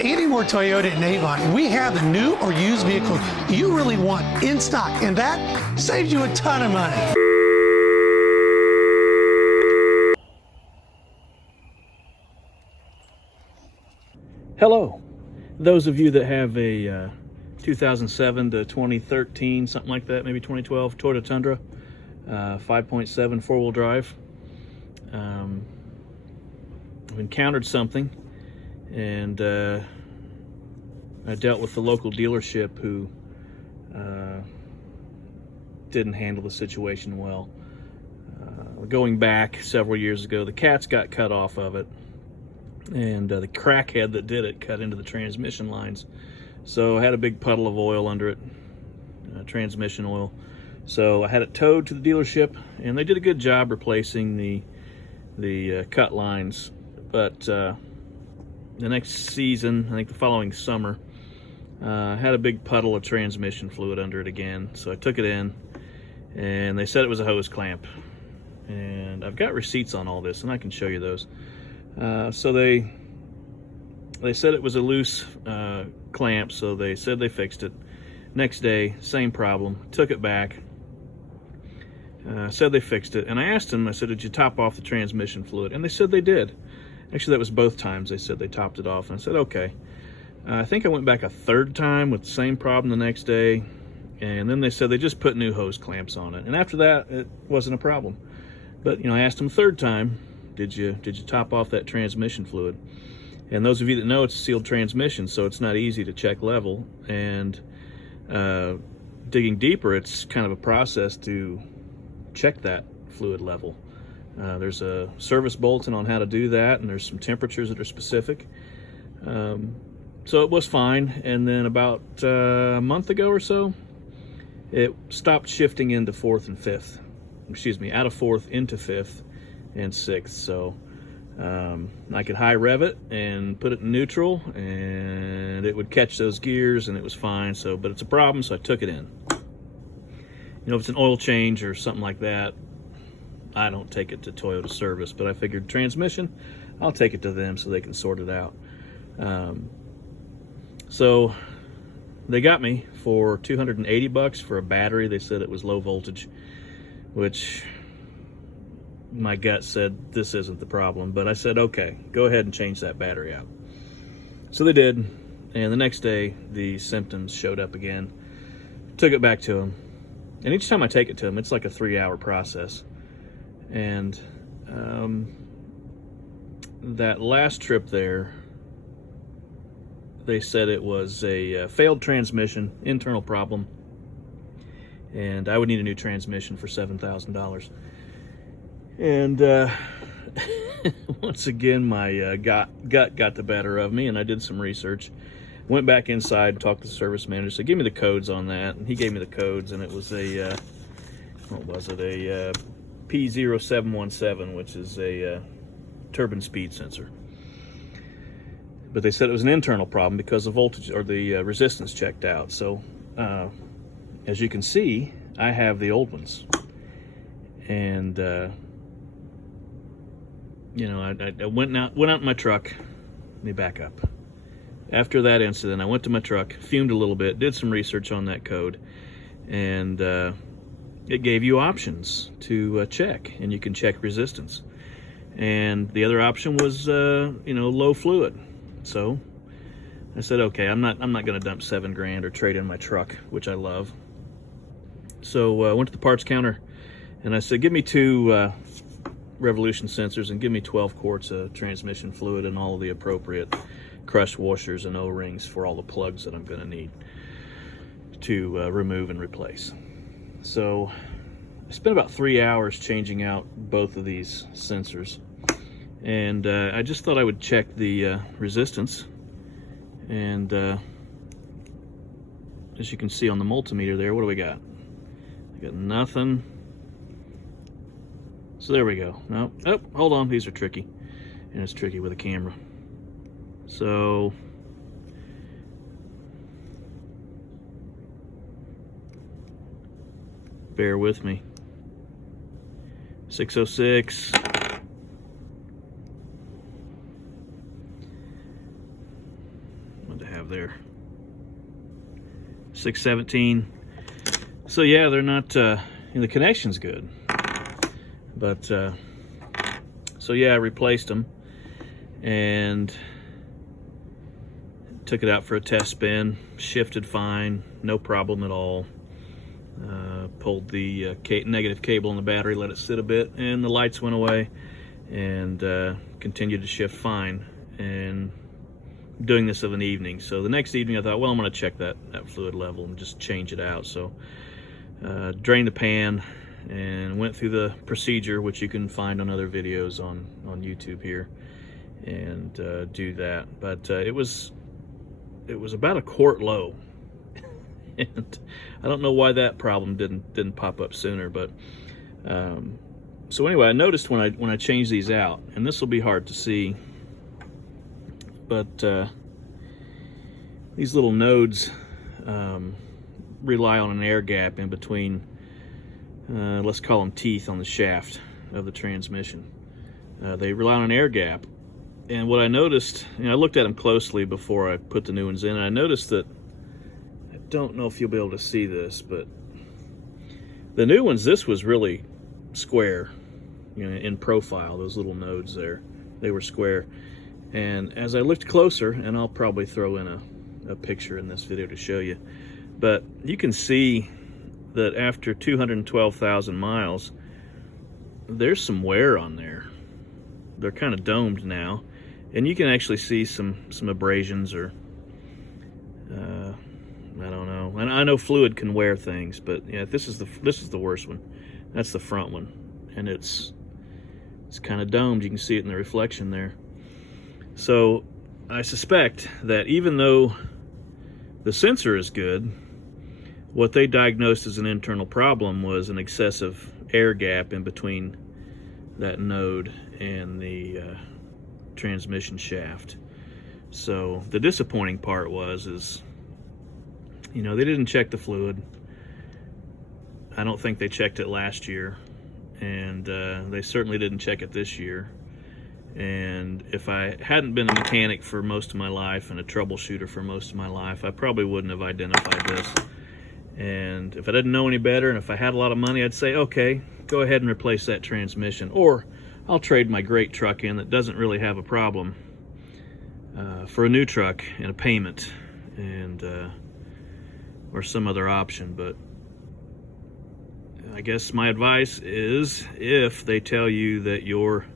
Andy Moore Toyota in Avon, we have the new or used vehicle you really want in stock, and that saves you a ton of money. Hello. Those of you that have a 2007 to 2013, something like that, maybe 2012 Toyota Tundra, 5.7 four-wheel drive, I've encountered something, and I dealt with the local dealership who didn't handle the situation well. Going back several years ago, the cats got cut off of it, and the crackhead that did it cut into the transmission lines. So I had a big puddle of oil under it, transmission oil. So I had it towed to the dealership, and they did a good job replacing the cut lines. But the next season, I think the following summer, I had a big puddle of transmission fluid under it again. So I took it in, and they said it was a hose clamp. And I've got receipts on all this, and I can show you those. So they said it was a loose clamp, so they said they fixed it. Next day, same problem, took it back, said they fixed it, and I asked them, I said, did you top off the transmission fluid? And they said they did. Actually, that was both times they said they topped it off, and I said, okay. I think I went back a third time with the same problem the next day, and then they said they just put new hose clamps on it, and after that, it wasn't a problem. But, I asked them a third time, did you top off that transmission fluid? And those of you that know, it's a sealed transmission, so it's not easy to check level. And digging deeper, it's kind of a process to check that fluid level. There's a service bulletin on how to do that, and there's some temperatures that are specific. So it was fine, and then about a month ago or so, it stopped shifting into fourth and fifth. Excuse me, out of fourth into fifth and sixth. So I could high rev it and put it in neutral, and it would catch those gears, and it was fine. So, but it's a problem, so I took it in. If it's an oil change or something like that, I don't take it to Toyota service, but I figured transmission, I'll take it to them so they can sort it out. So they got me for $280 for a battery. They said it was low voltage, which my gut said this isn't the problem, but I said, okay, go ahead and change that battery out. So they did, and the next day the symptoms showed up again. Took it back to them, and each time I take it to them, it's like a 3-hour process. And that last trip there, they said it was a failed transmission, internal problem, and I would need a new transmission for $7,000. And once again, my gut got the better of me, and I did some research. Went back inside, talked to the service manager, said, give me the codes on that. And he gave me the codes, and it was a, what was it, a P0717, which is a turbine speed sensor. But they said it was an internal problem because the voltage or the resistance checked out. So as you can see, I have the old ones. And I went out in my truck. Let me back up. After that incident, I went to my truck, fumed a little bit, did some research on that code, and it gave you options to check, and you can check resistance. And the other option was, low fluid. So I said, okay, I'm not going to dump $7 grand or trade in my truck, which I love. So I went to the parts counter, and I said, give me 2 revolution sensors and give me 12 quarts of transmission fluid and all of the appropriate crushed washers and O-rings for all the plugs that I'm going to need to remove and replace. So I spent about 3 hours changing out both of these sensors, and I just thought I would check the resistance. And as you can see on the multimeter there, what do we got? We got nothing. So there we go. No, oh, hold on, these are tricky, and it's tricky with a camera. So bear with me. 606. have there? 617. So yeah, they're not, the connection's good. But, so yeah, I replaced them and took it out for a test spin, shifted fine, no problem at all. Pulled the negative cable in the battery, let it sit a bit, and the lights went away, and continued to shift fine. And doing this of an evening. So the next evening I thought, well, I'm going to check that fluid level and just change it out. So drained the pan and went through the procedure, which you can find on other videos on YouTube here, and do that. But it was about a quart low. And I don't know why that problem didn't pop up sooner, but so anyway, I noticed when I changed these out, and this will be hard to see, but these little nodes rely on an air gap in between, let's call them teeth on the shaft of the transmission. They rely on an air gap, and what I noticed, I looked at them closely before I put the new ones in, and I noticed that, I don't know if you'll be able to see this, but the new ones, this was really square, in profile. Those little nodes there, they were square. And as I looked closer, and I'll probably throw in a picture in this video to show you, but you can see that after 212,000 miles, there's some wear on there. They're kind of domed now, and you can actually see some abrasions, or I don't know. And I know fluid can wear things, but yeah, this is the worst one. That's the front one, and it's kind of domed. You can see it in the reflection there. So I suspect that even though the sensor is good, what they diagnosed as an internal problem was an excessive air gap in between that node and the transmission shaft. So the disappointing part is they didn't check the fluid. I don't think they checked it last year, and they certainly didn't check it this year. And if I hadn't been a mechanic for most of my life and a troubleshooter for most of my life, I probably wouldn't have identified this. And if I didn't know any better, and if I had a lot of money, I'd say, okay, go ahead and replace that transmission, or I'll trade my great truck in that doesn't really have a problem for a new truck and a payment, and or some other option. But I guess my advice is, if they tell you that your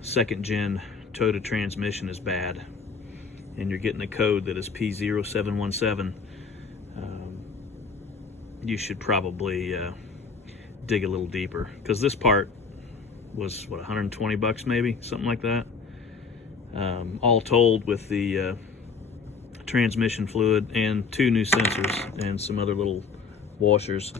second gen Toyota transmission is bad and you're getting a code that is P0717, you should probably dig a little deeper, because this part was what, 120 bucks maybe, something like that, all told, with the transmission fluid and 2 new sensors and some other little washers.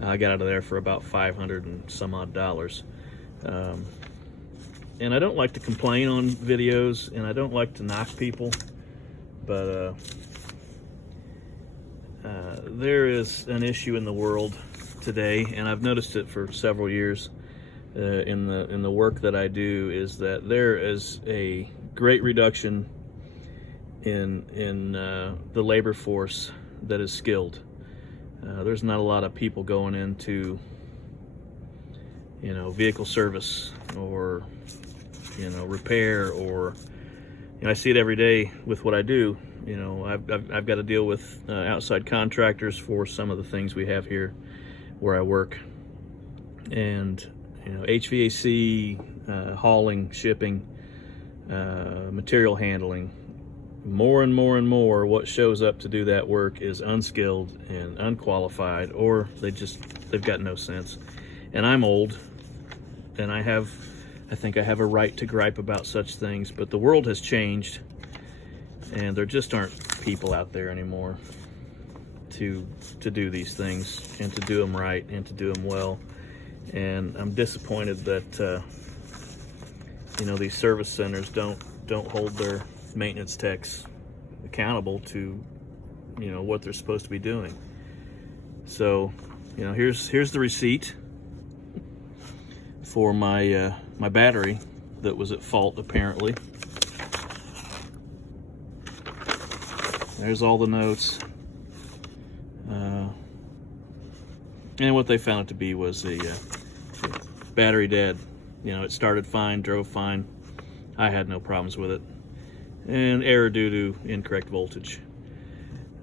I got out of there for about $500 and some odd dollars. And I don't like to complain on videos, and I don't like to knock people, but there is an issue in the world today, and I've noticed it for several years in the work that I do, is that there is a great reduction in the labor force that is skilled. There's not a lot of people going into vehicle service, or repair, or I see it every day with what I do. I've got to deal with outside contractors for some of the things we have here where I work, and HVAC, hauling, shipping, material handling. More and more and more, what shows up to do that work is unskilled and unqualified, or they've got no sense. And I'm old, and I think I have a right to gripe about such things, but the world has changed, and there just aren't people out there anymore to do these things, and to do them right, and to do them well. And I'm disappointed that these service centers don't hold their maintenance techs accountable to what they're supposed to be doing. So here's the receipt for my my battery that was at fault, apparently. There's all the notes. And what they found it to be was the battery dead. You know, it started fine, drove fine. I had no problems with it. And error due to incorrect voltage.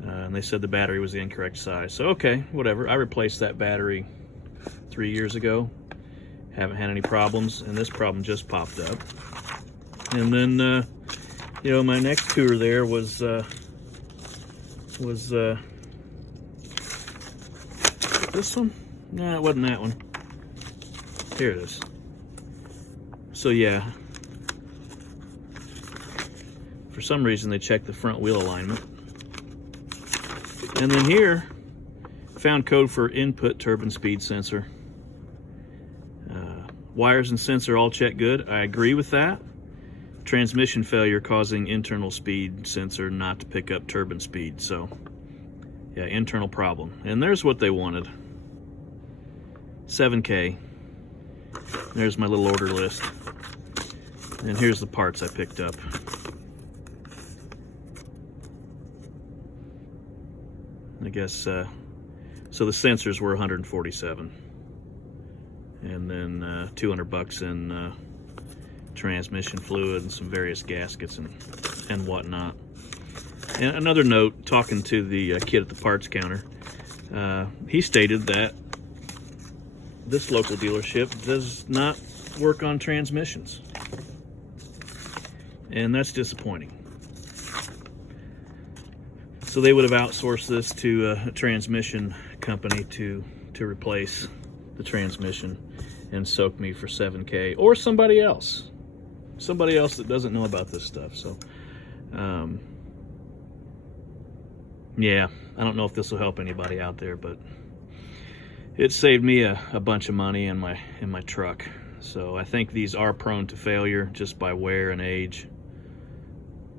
And they said the battery was the incorrect size. So, okay, whatever. I replaced that battery 3 years ago. Haven't had any problems, and this problem just popped up. And then, you know, my next tour there was this one? No, it wasn't that one. Here it is. So yeah, for some reason they checked the front wheel alignment. And then here, found code for input turbine speed sensor. Wires and sensor all check good. I agree with that. Transmission failure causing internal speed sensor not to pick up turbine speed. So yeah, internal problem. And there's what they wanted. 7K. There's my little order list. And here's the parts I picked up. I guess, so the sensors were 147. And then 200 bucks in transmission fluid and some various gaskets and whatnot. And another note, talking to the kid at the parts counter, he stated that this local dealership does not work on transmissions. And that's disappointing. So they would have outsourced this to a transmission company to replace the transmission and soak me for 7K, or somebody else that doesn't know about this stuff. So yeah, I don't know if this will help anybody out there, but it saved me a bunch of money in my truck. So I think these are prone to failure just by wear and age.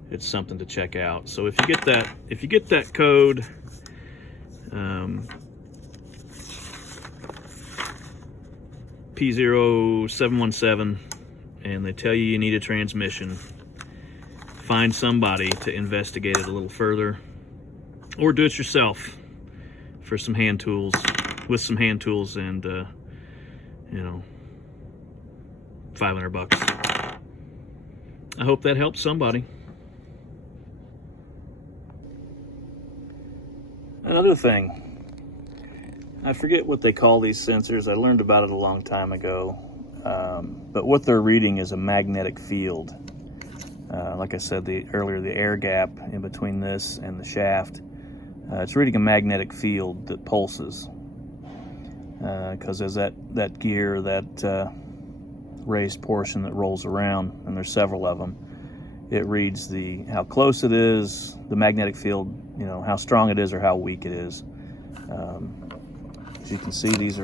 It's something to check out. So if you get that code, P0717, and they tell you need a transmission, find somebody to investigate it a little further, or do it yourself for some hand tools, with some hand tools and you know, 500 bucks. I hope that helps somebody. Another thing, I forget what they call these sensors. I learned about it a long time ago, but what they're reading is a magnetic field. Like I said earlier, the air gap in between this and the shaft, it's reading a magnetic field that pulses, because there's that gear, that raised portion that rolls around, and there's several of them. It reads how close it is, the magnetic field, you know, how strong it is or how weak it is. As you can see, these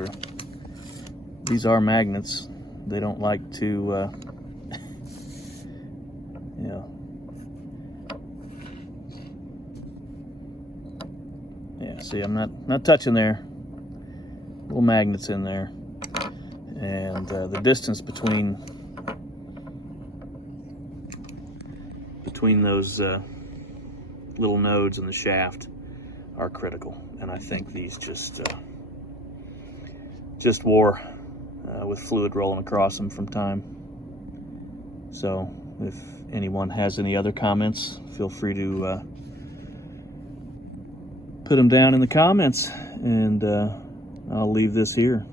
are magnets. They don't like to, you know, yeah. See, I'm not touching there. Little magnets in there, and the distance between those little nodes in the shaft are critical, and I think these just wore with fluid rolling across them from time. So if anyone has any other comments, feel free to put them down in the comments, and I'll leave this here.